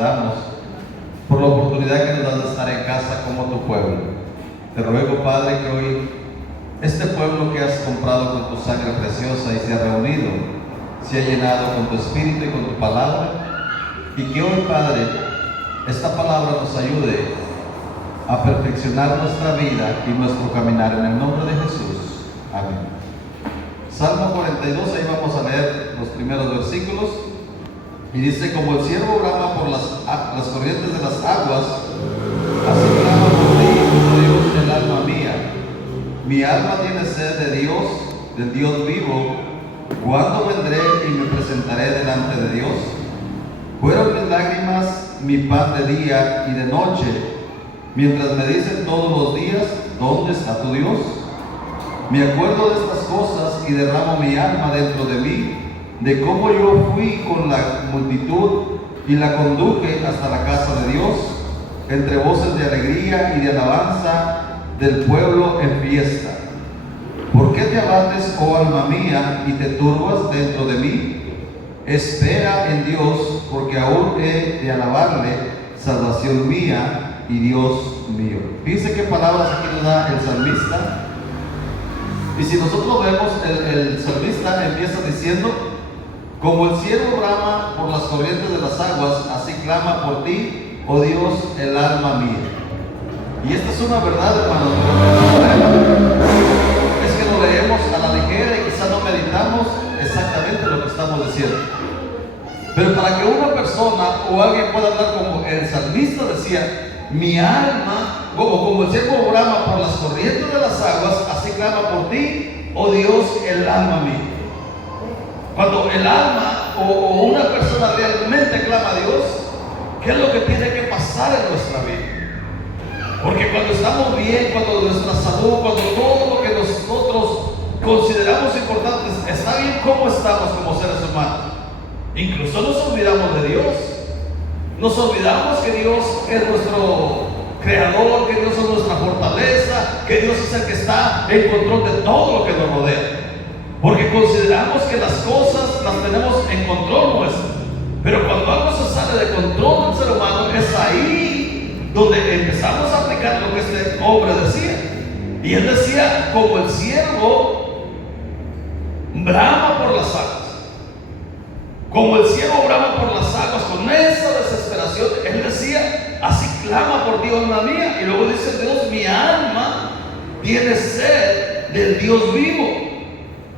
damos por la oportunidad que nos das de estar en casa como tu pueblo. Te ruego, Padre, que hoy este pueblo que has comprado con tu sangre preciosa y se ha reunido, se ha llenado con tu espíritu y con tu palabra, y que hoy, Padre, esta palabra nos ayude a perfeccionar nuestra vida y nuestro caminar en el nombre de Jesús. Amén. Salmo 42, ahí vamos a leer los primeros versículos, y dice: como el ciervo brama por las corrientes de las aguas, así clama por ti, oh Dios, el alma mía. Mi alma tiene sed de Dios, del Dios vivo. ¿Cuándo vendré y me presentaré delante de Dios? Fueron mis lágrimas mi pan de día y de noche, mientras me dicen todos los días: ¿dónde está tu Dios? Me acuerdo de estas cosas y derramo mi alma dentro de mí, de cómo yo fui con la multitud y la conduje hasta la casa de Dios, entre voces de alegría y de alabanza del pueblo en fiesta. ¿Por qué te abates, oh alma mía, y te turbas dentro de mí? Espera en Dios, porque aún he de alabarle, salvación mía y Dios mío. Fíjense qué palabras aquí nos da el salmista. Y si nosotros vemos, el salmista empieza diciendo: como el ciervo brama por las corrientes de las aguas, así clama por ti, oh Dios, el alma mía. Y esta es una verdad, hermanos, es que lo leemos a la ligera y quizás no meditamos exactamente lo que estamos diciendo. Pero para que una persona o alguien pueda hablar como el salmista decía: mi alma, como el ciervo brama por las corrientes de las aguas, así clama por ti, oh Dios, el alma mía. Cuando el alma o una persona realmente clama a Dios, ¿qué es lo que tiene que pasar en nuestra vida? Porque cuando estamos bien, cuando nuestra salud, cuando todo lo que nosotros consideramos importante está bien, ¿cómo estamos como seres humanos? Incluso nos olvidamos de Dios. Nos olvidamos que Dios es nuestro creador, que Dios es nuestra fortaleza, que Dios es el que está en control de todo lo que nos rodea. Porque consideramos que las cosas las tenemos en control nuestro. Pero cuando algo se sale de control del ser humano, es ahí donde empezamos a aplicar lo que este hombre decía. Y él decía: como el ciervo brama por las aguas. Como el ciervo brama por las aguas, con esa desesperación, él decía: así clama por ti, alma mía. Y luego dice Dios: mi alma tiene sed del Dios vivo.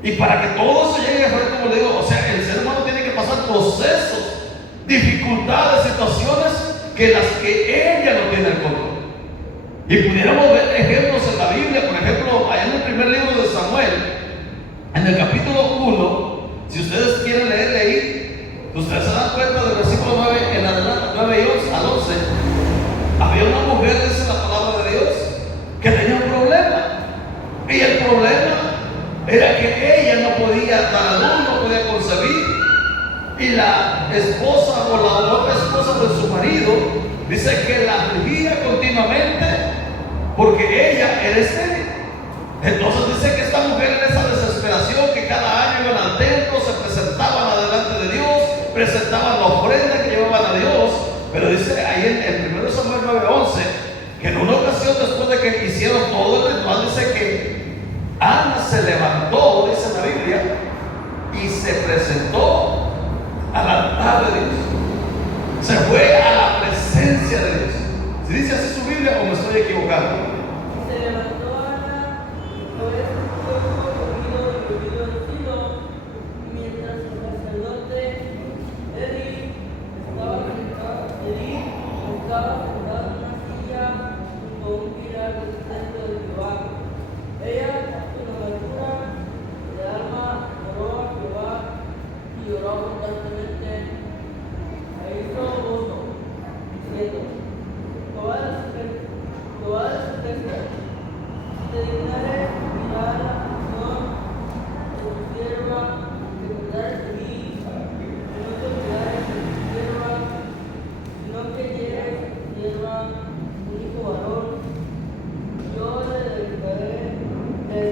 Y para que todo eso llegue a ser, como le digo, o sea, el ser humano tiene que pasar procesos, dificultades, situaciones que las que ella no tiene el control. Y pudiéramos ver ejemplos en la Biblia. Por ejemplo, allá en el primer libro de Samuel, en el capítulo 1, si ustedes quieren leerle ahí, ustedes se dan cuenta del versículo 9 en adelante, 9 y 11 al 11, había una mujer, dice la palabra de Dios, que tenía un problema. Y el problema era que ella no podía dar a luz, no podía concebir. Y la esposa o la otra esposa de su marido dice que la afligía continuamente porque ella era estéril. Entonces dice que esta mujer, en esa desesperación, que cada año iban al templo, se presentaban delante de Dios, presentaban la ofrenda que llevaban a Dios. Pero dice ahí en 1 Samuel 9:11 que en una ocasión, después de que hicieron todo el ritual, dice que Ana se levantó, dice la Biblia, y se presentó al altar de Dios. Se fue a la presencia de Dios. ¿Si dice así su Biblia o me estoy equivocando? Se levantó Ana, por ese fuego cogido y bebido el vino, mientras el sacerdote Eli estaba sentado en una silla junto a un pilar del templo de Jehová. Ella, con amargura de alma, oró a Jehová y oró constantemente a hizo voto, diciendo: Jehová de su ejército, si te dignares mirar la aflicción de tu sierva, te cuidares de mí, y no te olvidares de tu sierva, sino que llegues a tu sierva un hijo varón, yo le dedicaré a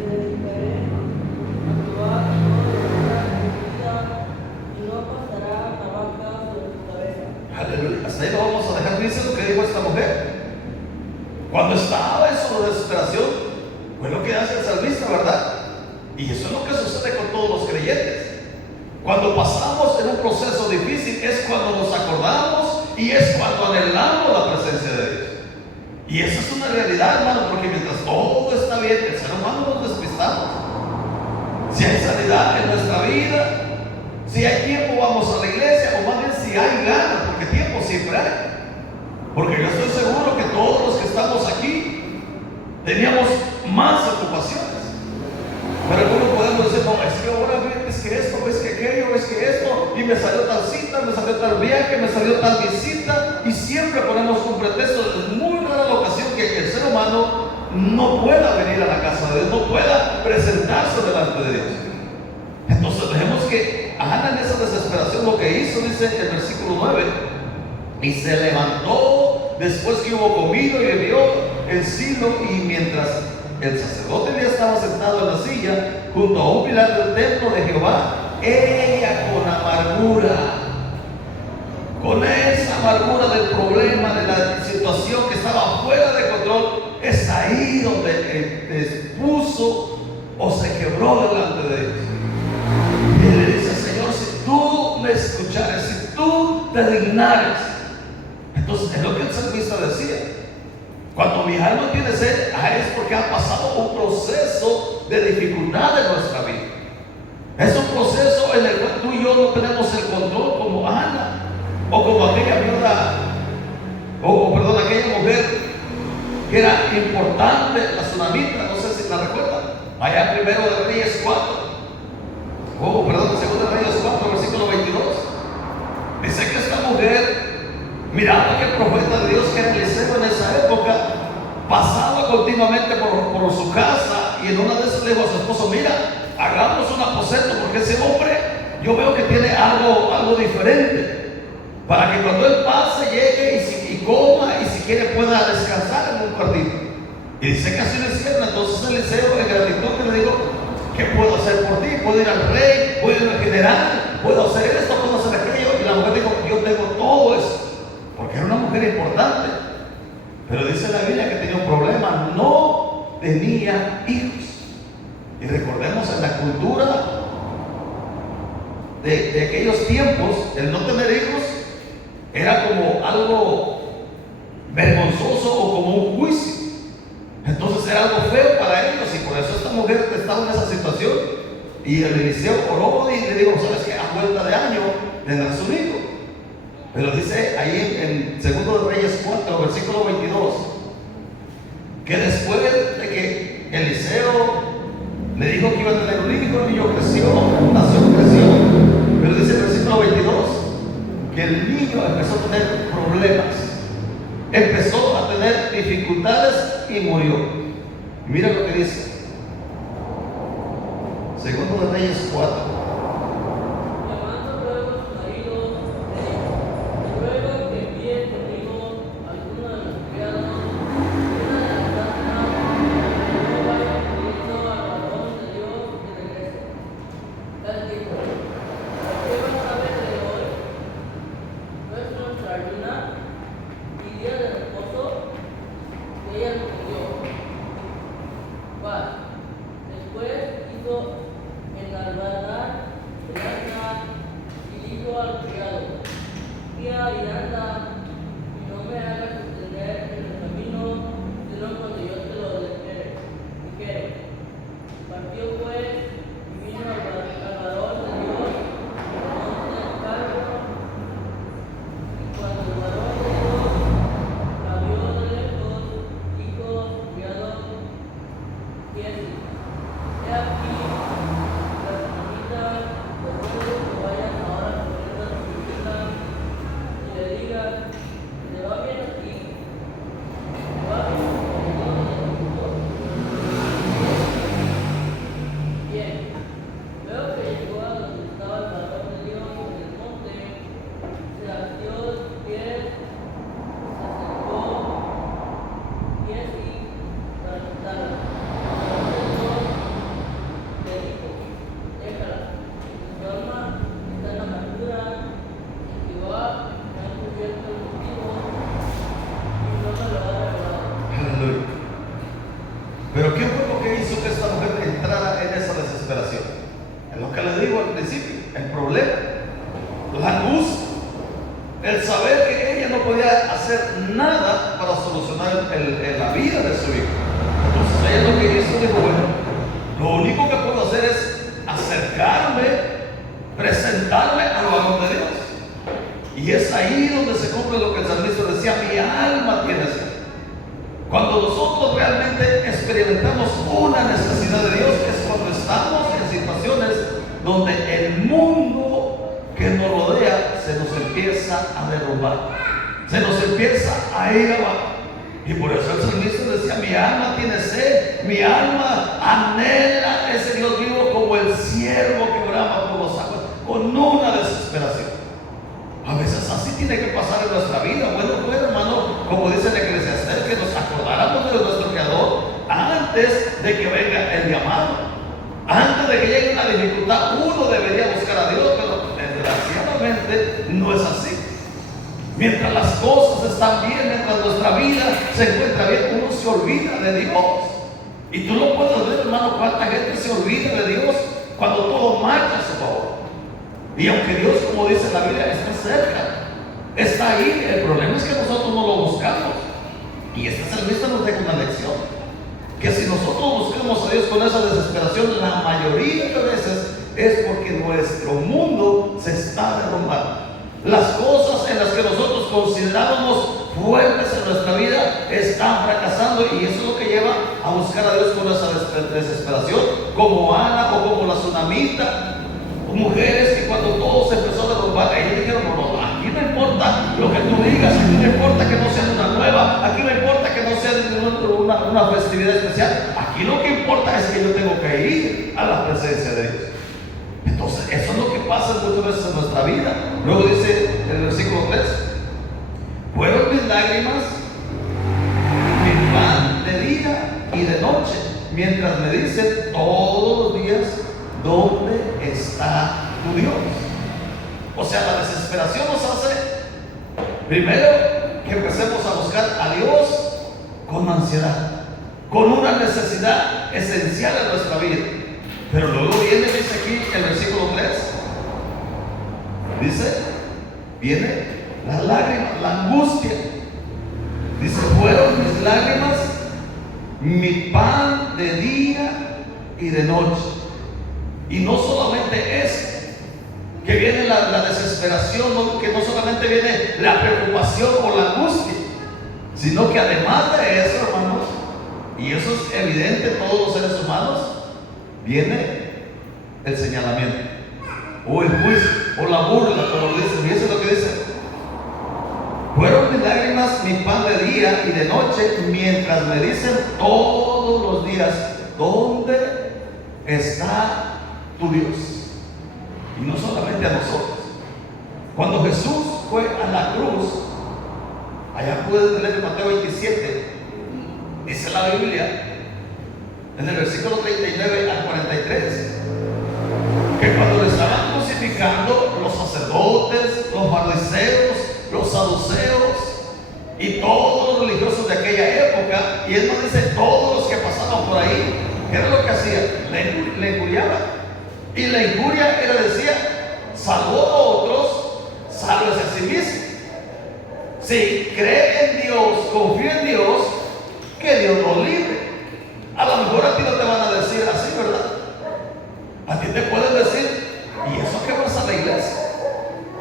Jehová toda la vida, y no pasará navaja sobre su cabeza. Aleluya. Hasta ahí lo vamos a dejar. Dice lo que dijo esta mujer. Cuando estaba en su desesperación, fue lo que hace el salmista, ¿verdad? Y eso es lo que sucede con todos los creyentes. Cuando pasamos en un proceso difícil es cuando nos acordamos y es cuando anhelamos la presencia de Dios. Y esa es una realidad, hermano, porque mientras todo está bien, el ser humano nos despistamos. Si hay sanidad en nuestra vida, si hay tiempo vamos a la iglesia, o más bien si hay ganas, porque tiempo siempre hay. Porque yo estoy seguro que todos los que estamos aquí teníamos más ocupaciones. Pero ¿cómo podemos decir, no, es que ahora es que esto, es que aquello, es que esto, y me salió tal cita, me salió tal viaje, me salió tal visita, y siempre ponemos un pretexto? Es muy rara la ocasión que el ser humano no pueda venir a la casa de Dios, no pueda presentarse delante de Dios. Entonces vemos que Ana en esa desesperación lo que hizo, dice el versículo 9, y se levantó después que hubo comido y bebió en Silo, y mientras el sacerdote ya estaba sentado en la silla junto a un pilar del templo de Jehová, ella con amargura, con esa amargura del problema, de la situación que estaba fuera de control, es ahí donde expuso o se quebró delante de Dios. Y le dice: Señor, si tú me escuchares, si tú te dignares. Entonces es lo que el salmista decía: cuando mi alma tiene sed, es porque ha pasado un proceso de dificultad en nuestra vida. Es un proceso en el cual tú y yo no tenemos el control, como Ana, o como aquella viuda, aquella mujer que era importante, la tsunamita, no sé si la recuerdan, allá en 1 Reyes 4, en 2 Reyes 4, versículo 22. Dice que esta mujer miraba que el profeta de Dios, que era Eliseo en esa época, pasaba continuamente por su casa, y en una de esas le dijo a su esposo: mira, hagamos un aposento, porque ese hombre yo veo que tiene algo diferente, para que cuando él pase, llegue y coma, y si quiere pueda descansar en un cuartito. Y dice que así lo hicieron. Entonces Eliseo, en gratitud, le dijo: ¿qué puedo hacer por ti? Puedo ir al rey, puedo ir al general, puedo hacer esto, puedo hacer aquello. Y la mujer dijo: yo tengo todo eso, porque era una mujer importante. Pero dice la Biblia que tenía un problema: no tenía hijos. Y recordemos, en la cultura de aquellos tiempos, el no tener hijos era como algo vergonzoso o como un juicio. Entonces era algo feo para ellos, y por eso esta mujer estaba en esa situación. Y el Eliseo oró y le dijo: ¿sabes qué? A vuelta de año tendrás un hijo. Pero dice ahí en 2 Reyes 4, versículo 22, que después de que Eliseo le dijo que iba a tener un hijo, el niño creció, creció. Pero dice el versículo 22 que el niño empezó a tener problemas, empezó a tener dificultades y murió. Mira lo que dice 2 Reyes 4. la angustia, el saber que ella no podía hacer nada para solucionar la vida de su hijo. Entonces ella lo que hizo, dijo, bueno, lo único que puedo hacer es acercarme, presentarme al varón de Dios. Y es ahí donde se cumple lo que el salmista decía: mi alma tiene sed. Cuando nosotros realmente experimentamos una necesidad de Dios, es cuando estamos en situaciones donde el mundo que nos rodea se nos empieza a derrumbar, se nos empieza a ir abajo. Y por eso el salmista decía: mi alma tiene sed, mi alma anhela ese Dios vivo como el ciervo que brama por los aguas, con una desesperación. A veces así tiene que pasar en nuestra vida. Bueno, pues hermano, como dice el Eclesiastés, que nos acordáramos de nuestro Creador antes de que venga el llamado. Antes de que llegue una dificultad, uno debería buscar a Dios, pero desgraciadamente no es así. Mientras las cosas están bien, mientras nuestra vida se encuentra bien, uno se olvida de Dios. Y tú lo puedes ver, hermano, cuánta gente se olvida de Dios cuando todo marcha a su favor. Y aunque Dios, como dice la Biblia, está cerca, está ahí, el problema es que nosotros no lo buscamos. Y este salmista nos deja una lección: que si nosotros buscamos a Dios con esa desesperación, la mayoría de veces es porque nuestro mundo se está derrumbando. Las cosas en las que nosotros considerábamos fuertes en nuestra vida están fracasando, y eso es lo que lleva a buscar a Dios con esa desesperación, como Ana o como la tsunamita. Mujeres que cuando todo se empezó a derrumbar, ellos dijeron: no, aquí no importa lo que tú digas, aquí no importa que no sea una nueva, aquí no importa que no sea una festividad especial, aquí lo que importa es que yo tengo que ir a la presencia de Dios. Entonces eso es lo que pasa muchas veces en nuestra vida. Luego dice en el versículo 3: fueron mis lágrimas mi pan de día y de noche, mientras me dicen todos los días: ¿dónde está tu Dios? O sea, la desesperación nos hace, primero, que empecemos a buscar a Dios con ansiedad, con una necesidad esencial en nuestra vida. Pero luego viene, dice aquí el versículo 3, dice, viene las lágrimas, la angustia. Dice: fueron mis lágrimas mi pan de día y de noche. Y no solamente eso, que viene la desesperación, que no solamente viene la preocupación o la angustia, sino que además de eso, hermanos, y eso es evidente en todos los seres humanos, viene el señalamiento, o el juicio, o la burla, como dicen. Y eso es lo que dice: fueron mis lágrimas mi pan de día y de noche, mientras me dicen todos los días: ¿dónde está tu Dios? Y no solamente a nosotros. Cuando Jesús fue a la cruz, allá pueden leer Mateo 27, dice la Biblia, en el versículo 39 al 43, que cuando le estaban crucificando los sacerdotes, los fariseos, los saduceos y todos los religiosos de aquella época, y él nos dice todos los que pasaban por ahí, ¿qué era lo que hacían? Le injuriaban. Y la injuria era, decía: salvó a otros, sálvese a sí mismo. Si cree en Dios, confía en Dios, que Dios lo libre. A lo mejor a ti no te van a decir así, ¿verdad? A ti te pueden decir: ¿y eso que vas a la iglesia?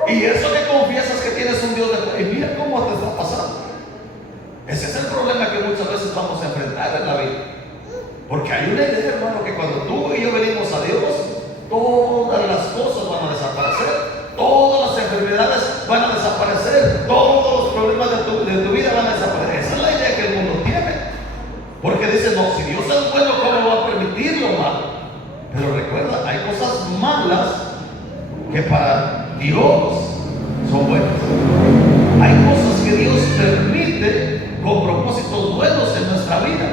¿Y eso que confiesas que tienes un Dios de... y mira cómo te está pasando? Ese es el problema que muchas veces vamos a enfrentar en la vida. Porque hay una idea, hermano, que cuando tú y yo venimos a Dios, todas las cosas van a desaparecer, todas las enfermedades van a desaparecer, todos los problemas de tu vida van a desaparecer. Esa es la idea que el mundo tiene. Porque dice: no, si Dios es bueno, ¿cómo va a permitir lo malo? Pero recuerda, hay cosas malas que para Dios son buenas. Hay cosas que Dios permite con propósitos buenos en nuestra vida.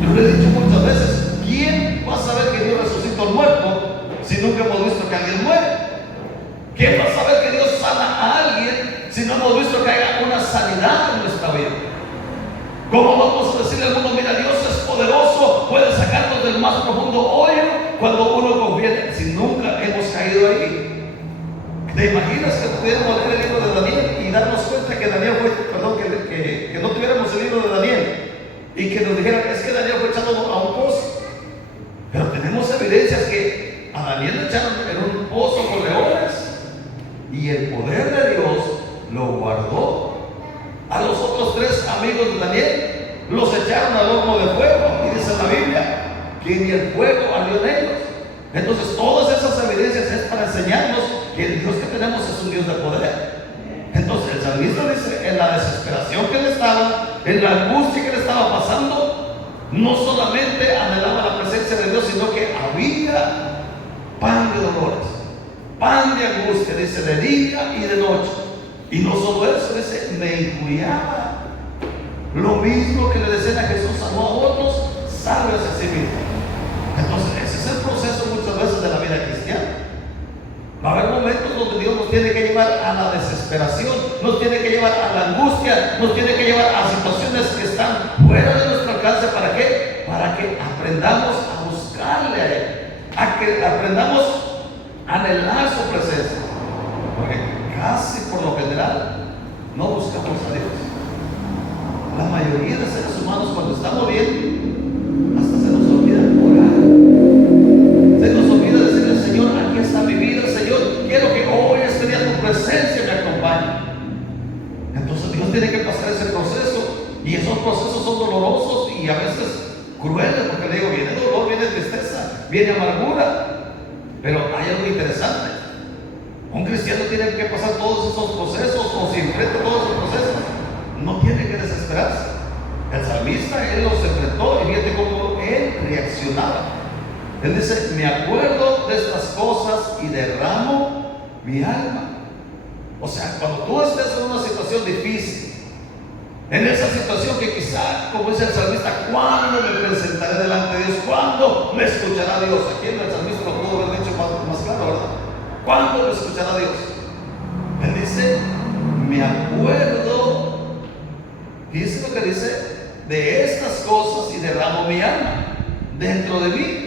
Yo le he dicho muchas veces: ¿quién va a saber que Dios resucita al muerto si nunca hemos visto que alguien muere? ¿Quién va a saber que Dios sana a alguien si no hemos visto que haya una sanidad en nuestra vida? ¿Cómo vamos a decirle al mundo: mira, Dios es poderoso, puede sacarnos del más profundo hoyo, cuando uno confía, si nunca hemos caído ahí? ¿Te imaginas que pudiéramos leer el libro de Daniel y darnos cuenta que Daniel fue, perdón, que no tuviéramos el libro de Daniel y que nos dijeran, es que Daniel fue echado a un pozo? Pero tenemos evidencias que a Daniel le echaron en un pozo con leones y el poder de Dios lo guardó. A los otros 3 amigos de Daniel los echaron al horno de fuego y dice la Biblia que ni el fuego ardió en ellos. Entonces todas esas evidencias es para enseñarnos que el Dios que tenemos es un Dios de poder. Entonces el salmista dice, en la desesperación que le estaba, en la angustia que le estaba pasando, no solamente anhelaba la presencia de Dios, sino que había pan de dolores, pan de angustia, dice, de día y de noche. Y no solo eso, dice, me injuriaba. Lo mismo que le decían a Jesús, amó a otros, sálvese a sí mismo. Entonces ese es el proceso muchas veces de la vida cristiana. Va a haber momentos donde Dios nos tiene que llevar a la desesperación, nos tiene que llevar a la angustia, nos tiene que llevar a situaciones que están fuera de nuestro alcance. ¿Para qué? Para que aprendamos a buscarle a Él, a que aprendamos a anhelar su presencia. Porque casi por lo general no buscamos a Dios. La mayoría de seres humanos, cuando estamos bien, hasta se nos olvida orar. Se nos olvida decirle, Señor, aquí está mi vida, Señor, quiero que hoy, este día, tu presencia me acompañe. Entonces Dios tiene que pasar ese proceso, y esos procesos son dolorosos y a veces crueles, porque le digo, viene dolor, viene tristeza, viene amargura. Pero hay algo interesante. Un cristiano tiene que pasar todos esos procesos, o si enfrenta todos esos procesos, no tiene que desesperarse. El salmista, él los enfrentó y fíjate cómo él reaccionaba. Él dice, me acuerdo de estas cosas y derramo mi alma. O sea, cuando tú estés en una situación difícil, en esa situación que quizá, como dice el salmista, ¿cuándo me presentaré delante de Dios? ¿Cuándo me escuchará Dios? Aquí el salmista lo pudo haber dicho más claro, ¿verdad? ¿Cuándo me escuchará Dios? Él dice, me acuerdo, fíjese lo que dice, de estas cosas y derramo mi alma dentro de mí,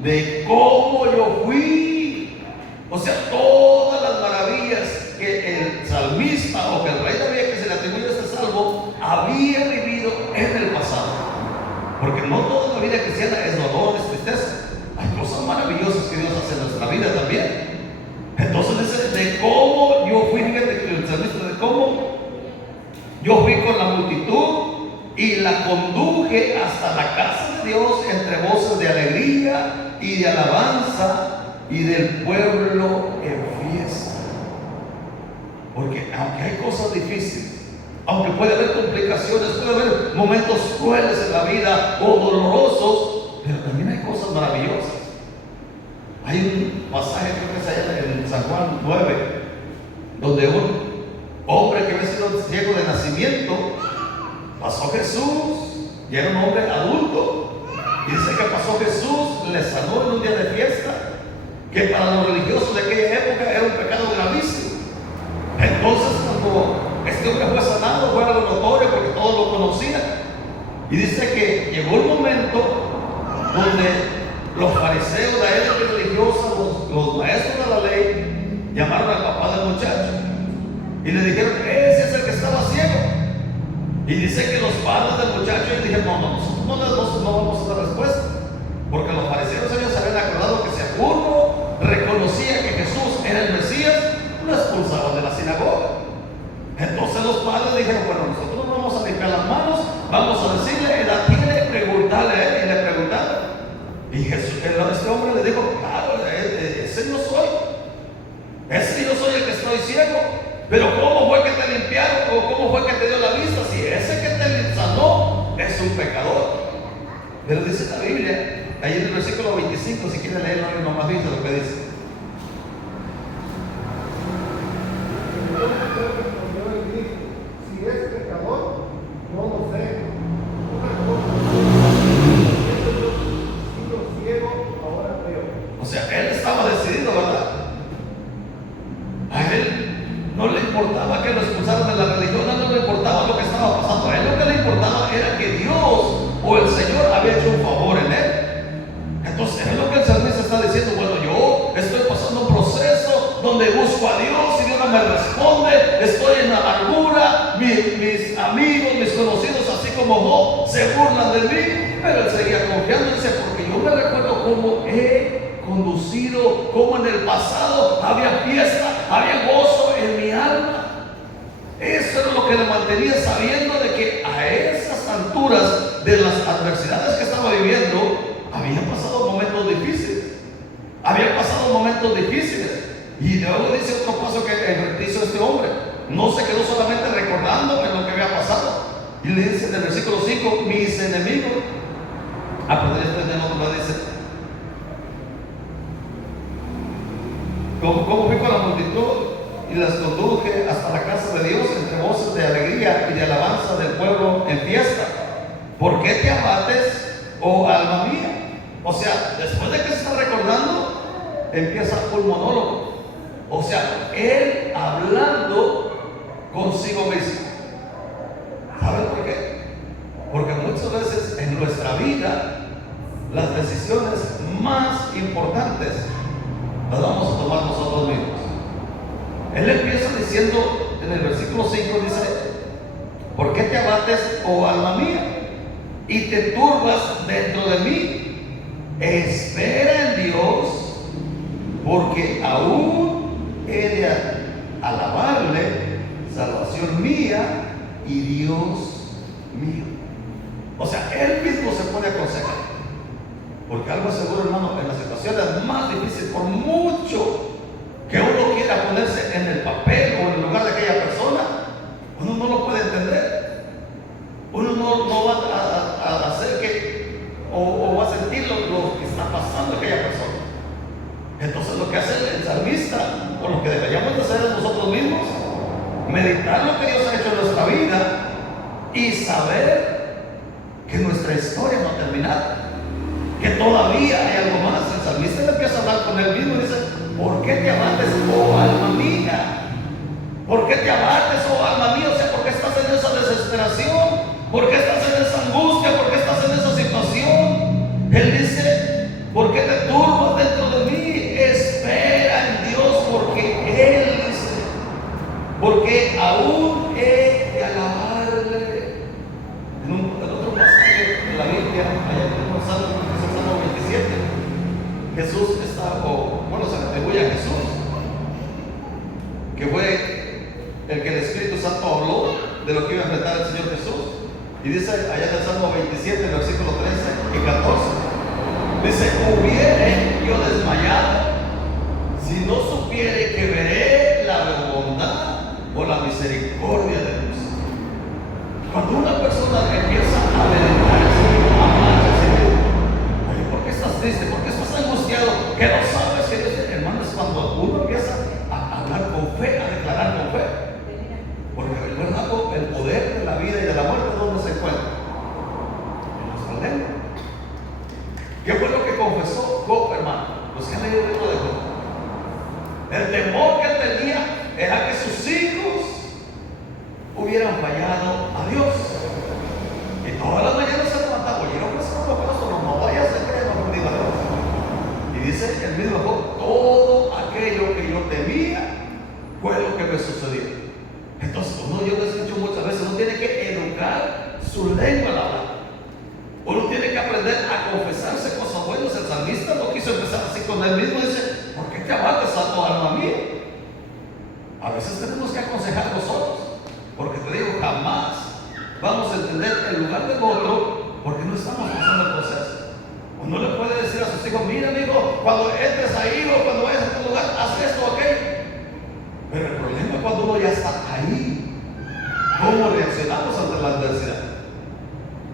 de cómo yo fui. O sea, todas las maravillas que el salmista o que el rey David, que se le atribuye este salmo, había vivido en el pasado. Porque no toda la vida cristiana es dolor, es tristeza. Hay cosas maravillosas que Dios hace en nuestra vida también. Entonces dice, de cómo yo fui, fíjate que el salmista, de cómo yo fui con la multitud y la conduje hasta la casa de Dios entre voces de alegría y de alabanza y del pueblo en fiesta. Porque aunque hay cosas difíciles, aunque puede haber complicaciones, puede haber momentos crueles en la vida o dolorosos, pero también hay cosas maravillosas. Hay un pasaje, creo que es allá en San Juan 9, donde un hombre que había sido ciego de nacimiento pasó Jesús, y era un hombre adulto, y dice que pasó Jesús, le sanó en un día de fiesta, que para los religiosos de aquella época era un pecado gravísimo. Entonces, cuando este hombre fue sanado, fue algo notorio porque todos lo conocían, y dice que llegó un momento donde los fariseos, la élite religiosa, los maestros de la ley, llamaron al papá del muchacho y le dijeron, ese es el que estaba ciego. Y dice que los padres del muchacho le dijeron, no, nosotros no vamos a dar respuesta, porque los fariseos ellos se habían acordado que si alguno reconocía que Jesús era el Mesías, lo expulsaban de la sinagoga. Entonces los padres dijeron, bueno, nosotros no vamos a limpiar las manos, vamos a decirle, edad tiene, preguntarle a él. Y le preguntaron. Y Jesús, este hombre le dijo, claro, ese yo soy el que estoy ciego. Pero ¿cómo fue que te limpiaron? ¿O cómo fue que te dio la vista? Si ese que te sanó es un pecador. Pero dice la Biblia, ahí en el versículo 25, si quieren leerlo, nomás dice lo que dice. Si es pecador, no lo sé. O sea, él estaba decidido, ¿verdad? A él no le importaba que lo expulsaran de la religión, no le importaba lo que estaba pasando. A él lo que le importaba era que Dios o el Señor había hecho un favor en él. Entonces, es lo que el salmista está diciendo. Bueno, yo estoy pasando un proceso donde busco a Dios, me responde, estoy en amargura, mis amigos, mis conocidos, así como Job, se burlan de mí, pero él seguía confiando, dice, porque yo me recuerdo cómo he conducido, cómo en el pasado había fiesta, había gozo en mi alma. Eso era lo que le mantenía sabiendo de que a esas alturas de las adversidades que estaba viviendo, habían pasado momentos difíciles. Habían pasado momentos difíciles. Y luego dice otro paso que hizo este hombre. No se quedó solamente recordando en lo que había pasado. Y le dice en el versículo 5, mis enemigos. Pero después de otro dice, como fui con la multitud y las conduje hasta la casa de Dios entre voces de alegría y de alabanza del pueblo en fiesta. ¿Por qué te abates, oh alma mía? O sea, después de que se está recordando, empieza un monólogo. O sea, él hablando consigo mismo. ¿Saben por qué? Porque muchas veces en nuestra vida, las decisiones más importantes las vamos a tomar nosotros mismos. Él empieza diciendo en el versículo 5, dice, ¿por qué te abates, oh alma mía? Y te turbas dentro de mí. Espera en Dios, porque aún he de alabarle, salvación mía y Dios mío. O sea, él mismo se pone a aconsejar. Porque algo seguro, hermano, en las situaciones más difíciles, por mucho que uno quiera ponerse en el papel o en el lugar de aquella persona, uno no lo puede entender. Uno no va a hacer que, o va a sentir lo que está pasando aquella persona. Entonces lo que hace el salmista, o lo que deberíamos de hacer nosotros mismos, meditar lo que Dios ha hecho en nuestra vida y saber que nuestra historia no ha terminado, que todavía hay algo más. El salmista le empieza a hablar con él mismo y dice, ¿por qué te abates, oh alma mía? ¿Por qué te abates, oh alma mía? O sea, ¿por qué estás en esa desesperación? ¿Por qué estás en esa angustia? ¿Por qué estás en esa situación? Él dice, ¿por qué te turbas dentro de mí? Espera en Dios, porque Él dice, porque aún he de alabarle. En otro pasaje de la Biblia, allá en el Salmo 27, Jesús está, se le atribuye a Jesús, que fue el que el Espíritu Santo habló de lo que iba a enfrentar el Señor Jesús. Y dice allá en el Salmo 27, versículo 13 y 14, dice, hubiere yo desmayado si no supiere que veré la bondad o la misericordia de Dios. Cuando una persona empieza a meditarse, a amarse, oye, ¿por qué estás triste? ¿Por qué estás angustiado? Que no sabes que Dios, hermano, es cuando uno empieza a hablar con fe, a declarar con fe. Porque recuerda el poder de la vida y de la muerte, ¿dónde se encuentra? En nuestra lengua. ¿Qué fue lo que confesó Job, hermano? Los que han leído el libro de Job. El temor que él tenía era que sus hijos hubieran fallado a Dios. Y todas las mañanas se levantaba, oye, no presto, no vaya a ser que haya ofendido a Dios. Y dice el mismo Job, todo aquello que yo temía fue lo que me sucedió. Entonces, yo les he dicho muchas veces, uno tiene que educar su lengua al hablar. Uno tiene que aprender a confesarse cosas buenas. El salmista no quiso empezar así con él mismo. Dice, ¿por qué te abates, a tu alma mía? A veces tenemos que aconsejar nosotros, porque te digo, jamás vamos a entender el lugar del otro, porque no estamos pasando el proceso. Uno le puede decir a sus hijos, mira amigo, cuando entres ahí o cuando vayas a tu lugar, haz esto o aquello. Pero el problema es cuando uno ya está ahí, ¿cómo reaccionamos ante la adversidad?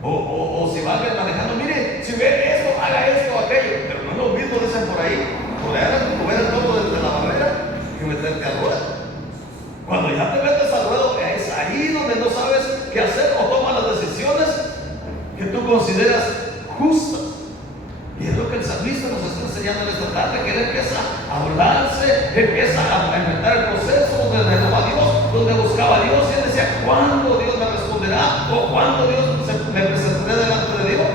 O si va alguien manejando, mire, si ve esto, haga esto o aquello. Pero no lo mismo dicen por ahí, mover el todo desde la barrera que meterte al ruedo. Cuando ya te metes al ruedo, es ahí donde no sabes qué hacer o tomas las decisiones que tú consideras justas. Y es lo que el salmista nos está enseñando en esta tarde, que él empieza a hablarse, empieza a inventar el proceso donde renova a Dios, donde buscaba a Dios, y él decía, ¿cuándo Dios me responderá? ¿O cuándo Dios me presentaré delante de Dios?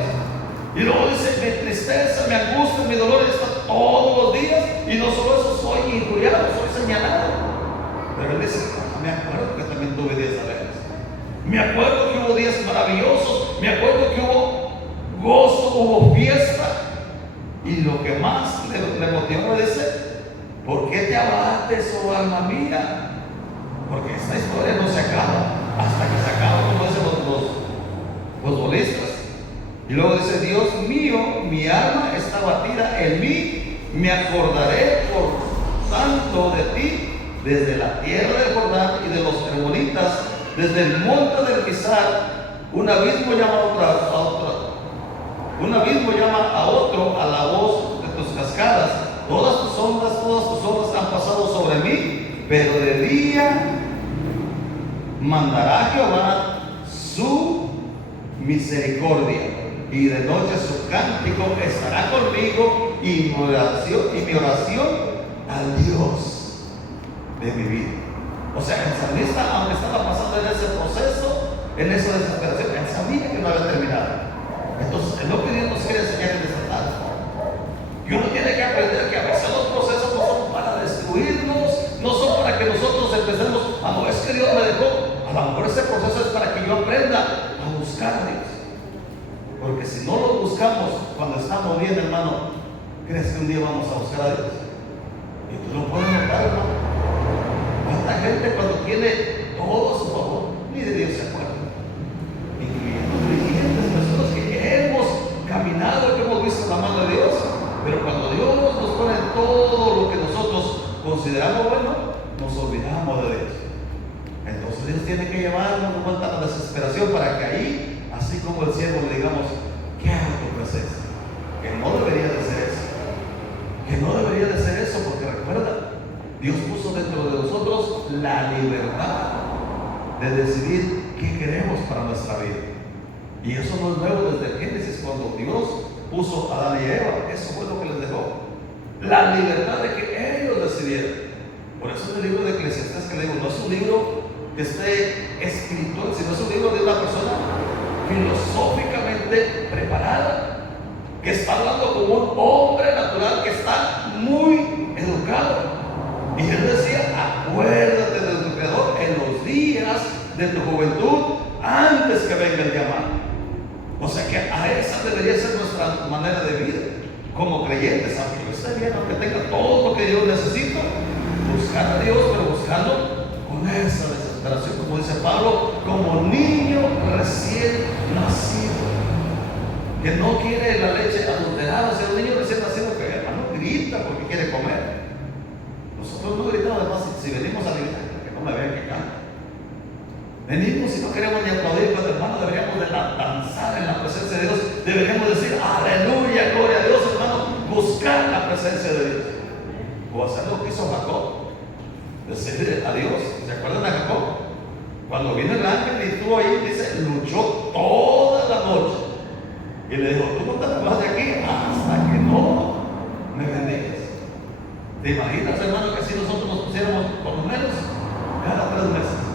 Y luego dice, mi tristeza, mi angustia, mi dolor está todos los días, y no solo eso, soy injuriado, soy señalado. Pero Pero él dice, me acuerdo que también tuve días alegres. Me acuerdo que hubo días maravillosos. Me acuerdo que hubo gozo, hubo fiesta. Y lo que más le motivó me dice, ¿por qué te abates, oh alma mía? Porque esta historia no se acaba hasta que se acaba, como dicen los bolistas. Y luego dice, Dios mío, mi alma está abatida en mí, me acordaré por tanto de ti, desde la tierra del Jordán y de los hermonitas, desde el monte del Mizar, un abismo llama un abismo llama a otro a la voz de tus cascadas. Todas tus ondas han pasado sobre mí, pero de día mandará Jehová su misericordia, y de noche su cántico estará conmigo, y mi oración al Dios de mi vida. O sea, el salmista, aunque estaba pasando en ese proceso, en esa desesperación, él sabía que no había terminado. Entonces, es lo que Dios nos quiere enseñar en esta tarde. Y uno tiene que aprender que a veces los procesos no son para destruirnos, no son para que nosotros empecemos, no, es que Dios me dejó. A lo mejor ese proceso es para que yo aprenda a buscar a Dios. Porque si no lo buscamos cuando estamos bien, hermano, ¿crees que un día vamos a buscar a Dios? Y tú lo puedes notar, hermano. ¿Cuánta gente cuando tiene todo a su favor, ni de Dios se acuerda? Incluyendo creyentes, personas que hemos caminado, que hemos visto la mano de Dios, pero cuando Dios nos pone todo lo que nosotros consideramos bueno, nos olvidamos de Dios. Entonces Dios tiene que llevarnos de vuelta a la desesperación para que ahí, así como el siervo, le digamos, ¿qué hago tu presencia? Que no debería de ser eso. Que no debería de ser eso, porque recuerda, Dios puso dentro de nosotros la libertad de decidir qué queremos para nuestra vida. Y eso no es nuevo desde el Génesis, cuando Dios puso a Adán y Eva. Eso fue lo que les dejó. La libertad de que ellos decidieran. Por eso en el libro de Eclesiastés que le digo, no es un libro que esté escrito, sino es un libro de una persona filosóficamente preparada, que está hablando como un hombre natural que está muy educado. Y él decía, acuérdate de tu Creador en los días de tu juventud, antes que venga el día malo. O sea que a esa debería ser nuestra manera de vida como creyentes, aunque yo esté bien, aunque tenga todo lo que yo necesito, buscar a Dios, pero buscarlo con esa desesperación, como dice Pablo, como niño recién nacido, que no quiere la leche adulterada. O sea, un niño recién nacido que hermano grita porque quiere comer. Nosotros no gritamos, además, si venimos a la iglesia, que no me vean que canto. Venimos y no queremos ni aplaudir, pero hermano, deberíamos de danzar en la presencia de Dios. Deberíamos decir, aleluya, gloria a Dios, hermano. Buscar la presencia de Dios. O hacer lo que hizo Jacob. Decirle a Dios. ¿Se acuerdan de Jacob? Cuando vino el ángel y estuvo ahí, dice, luchó toda la noche. Y le dijo, tú no te vas de aquí hasta que no me bendigas. ¿Te imaginas, hermano, que así nosotros nos pusiéramos por lo menos cada 3 meses?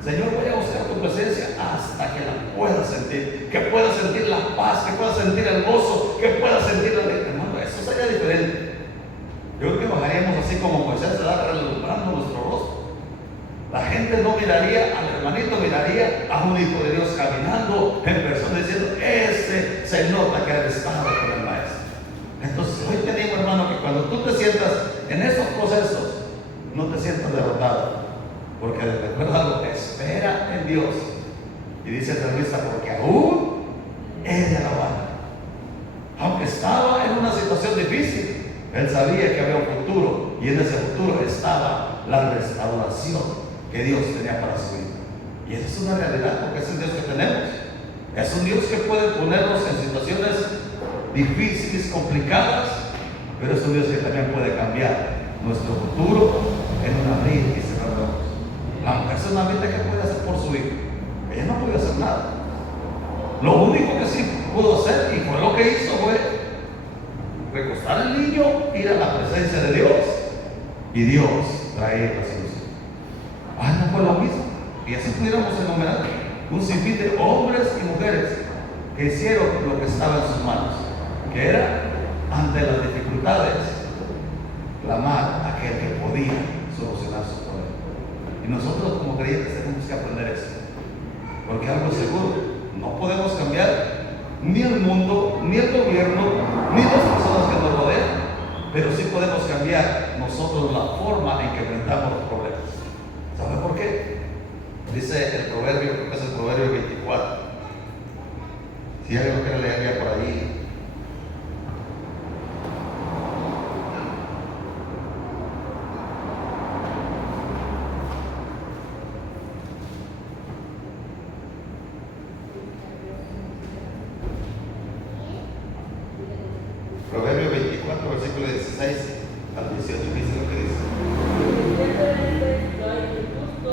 Señor, voy a buscar tu presencia hasta que la pueda sentir, que pueda sentir la paz, que pueda sentir el gozo, que pueda sentir la alegría. Hermano, eso sería diferente. Yo creo que bajaríamos así como Moisés, relumbrando nuestro rostro. La gente no miraría al hermanito, miraría a un hijo de Dios caminando en persona diciendo, este se nota que ha estado con el maestro. Entonces, hoy te digo, hermano, que cuando tú te sientas en estos procesos, no te sientas derrotado. Porque recuerda lo que espera en Dios. Y dice el salmista, porque aún es de alabar. Aunque estaba en una situación difícil, él sabía que había un futuro. Y en ese futuro estaba la restauración que Dios tenía para su vida. Y esa es una realidad, porque es el Dios que tenemos. Es un Dios que puede ponernos en situaciones difíciles, complicadas, pero es un Dios que también puede cambiar nuestro futuro en un abrir y cerrar de ojos. Aunque es una mente que puede hacer por su hijo, ella no puede hacer nada. Lo único que sí pudo hacer, y fue lo que hizo, fue recostar al niño, ir a la presencia de Dios, y Dios traer la solución. No fue lo mismo. Y así pudiéramos enumerar un sinfín de hombres y mujeres que hicieron lo que estaba en sus manos, que era, ante las dificultades, clamar a aquel que podía solucionar sus problemas. Y nosotros como creyentes tenemos que aprender esto. Porque algo es seguro, no podemos cambiar ni el mundo, ni el gobierno, ni las personas que nos rodean, pero sí podemos cambiar nosotros la forma en que enfrentamos los problemas. ¿Sabe por qué? Dice el proverbio, creo que es el proverbio 24. Si alguien lo quiere leer ya por ahí. Proverbio 24, versículo 16 al 18, dice lo que dice. Ciertamente no hay quien justo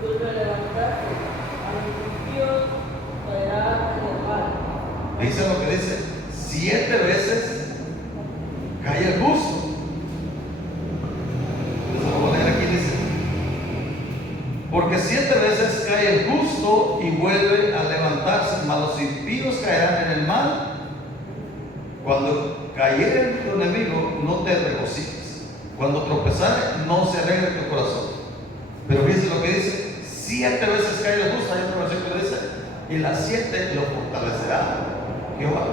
vuelve a levantarse, a los impíos caerá en el mal. Dice lo que dice, 7 veces cae el justo. Entonces voy a leer aquí, dice, porque 7 veces cae el justo y vuelve a levantarse, mas los impíos caerán en el mal. Cuando cayere tu enemigo, no te regocijes. Cuando tropezare, no se alegre tu corazón. Pero fíjense lo que dice, 7 veces cae el justo. Hay otra versión que dice, y las 7 lo fortalecerá Jehová.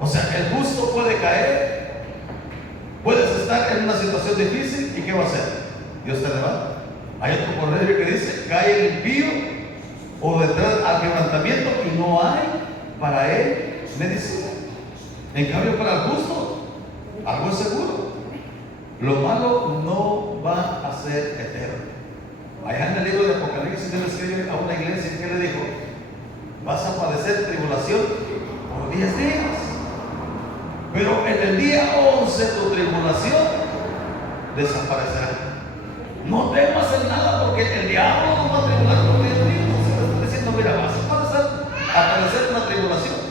O sea, el justo puede caer, puedes estar en una situación difícil, ¿y qué va a hacer? Dios te levanta. Hay otro proverbio que dice, cae el impío o detrás al quebrantamiento y no hay para él medicina. En cambio, para el justo, algo es seguro. Lo malo no va a ser eterno. Allá en el libro de Apocalipsis, Dios le escribe a una iglesia y ¿qué le dijo? Vas a padecer tribulación por 10 días. Pero en el día 11 tu tribulación desaparecerá. No temas en nada porque el diablo no va a tribular por 10 días. Se te está diciendo, mira, vas a padecer una tribulación.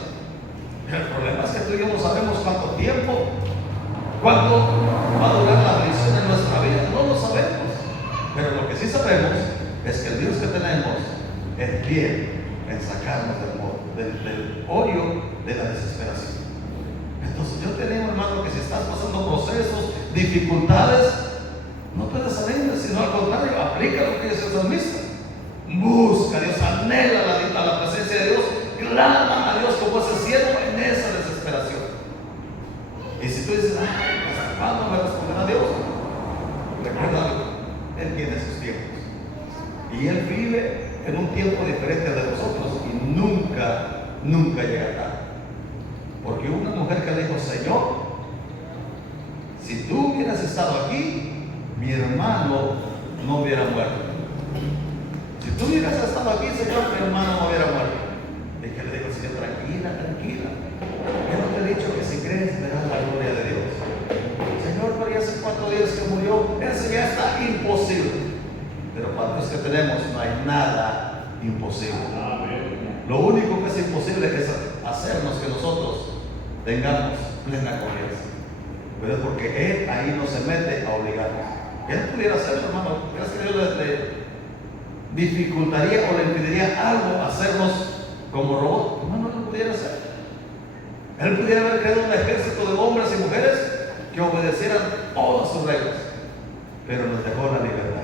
El problema es que tú y yo no sabemos cuánto tiempo, cuánto va a durar la aflicción en nuestra vida. No lo sabemos. Pero lo que sí sabemos es que el Dios que tenemos es bien en sacarnos del hoyo de la desesperación. Entonces yo te digo, hermano, que si estás pasando procesos, dificultades, no te desanimes, sino al contrario, aplica lo que dice el salmista. Busca a Dios, anhela la presencia de Dios, clama a Dios como ese siervo en esa desesperación. Y si tú dices, ¿hasta cuándo me responderá Dios? Recuerda algo, Él tiene sus tiempos. Y Él vive en un tiempo diferente de nosotros y nunca llega tarde. Porque una mujer que le dijo, Señor, si tú hubieras estado aquí, mi hermano no hubiera muerto. Si tú hubieras estado aquí, Señor, mi hermano no hubiera muerto. Y que le dijo, Señor, tranquila. Yo no te he dicho que si crees verás la gloria de Dios. Señor, pero ya hace 4 días que murió, eso ya está imposible. Pero para los que tenemos no hay nada imposible. Lo único que es imposible es hacernos que nosotros tengamos plena confianza. Pero es porque Él ahí no se mete a obligarnos. Él pudiera hacerlo, hermano. ¿Crees que Dios le dificultaría o le impediría algo hacernos como robot? No lo pudiera hacer. Él pudiera haber creado un ejército de hombres y mujeres que obedecieran todas sus reglas, pero nos dejó la libertad.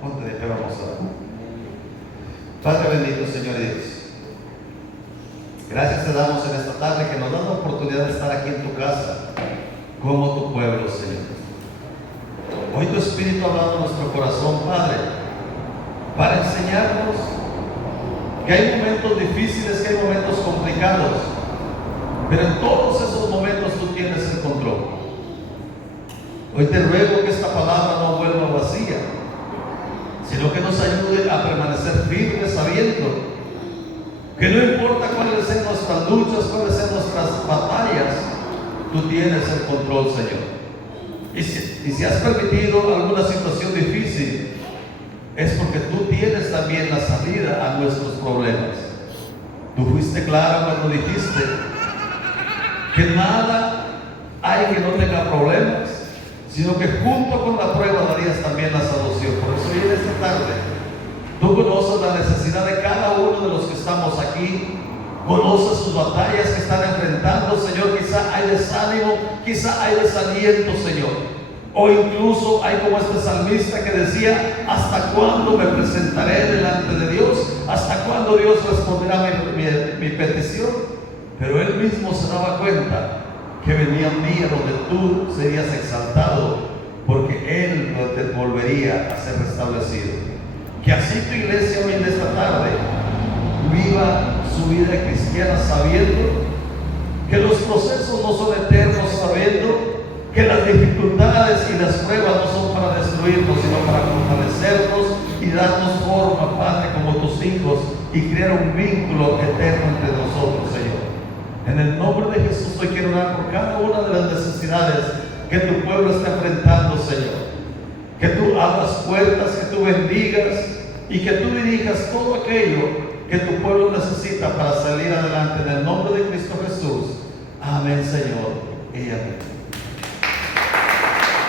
Ponte de pie, vamos a orar. Padre bendito, Señor Dios, gracias te damos en esta tarde que nos das la oportunidad de estar aquí en tu casa como tu pueblo, Señor. Hoy tu Espíritu ha hablado en nuestro corazón, Padre, para enseñarnos que hay momentos difíciles, que hay momentos complicados, pero en todos esos momentos tú tienes el control. Hoy te ruego que esta palabra no vuelva vacía, sino que nos ayude a permanecer firmes sabiendo que no importa cuáles sean nuestras luchas, cuáles sean nuestras batallas, tú tienes el control, Señor. Y si has permitido alguna situación difícil, es porque tú tienes también la salida a nuestros problemas. Tú fuiste claro cuando dijiste que nada hay que no tenga problemas, sino que junto con la prueba darías también la solución. Por eso hoy en esta tarde, tú conoces la necesidad de cada uno de los que estamos aquí, conoces sus batallas que están enfrentando, Señor. Quizá hay desánimo, quizá hay desaliento, Señor. O incluso hay como este salmista que decía: ¿hasta cuándo me presentaré delante de Dios? ¿Hasta cuándo Dios responderá mi petición? Pero él mismo se daba cuenta que venía un día donde tú serías exaltado, porque Él te volvería a ser restablecido. Que así tu iglesia hoy en esta tarde viva su vida cristiana sabiendo que los procesos no son eternos, sabiendo que las dificultades y las pruebas no son para destruirnos, sino para fortalecernos y darnos forma, Padre, como tus hijos, y crear un vínculo eterno entre nosotros, Señor. En el nombre de Jesús hoy quiero orar por cada una de las necesidades que tu pueblo está enfrentando, Señor. Que tú abras puertas, que tú bendigas y que tú dirijas todo aquello que tu pueblo necesita para salir adelante. En el nombre de Cristo Jesús. Amén, Señor. Y amén.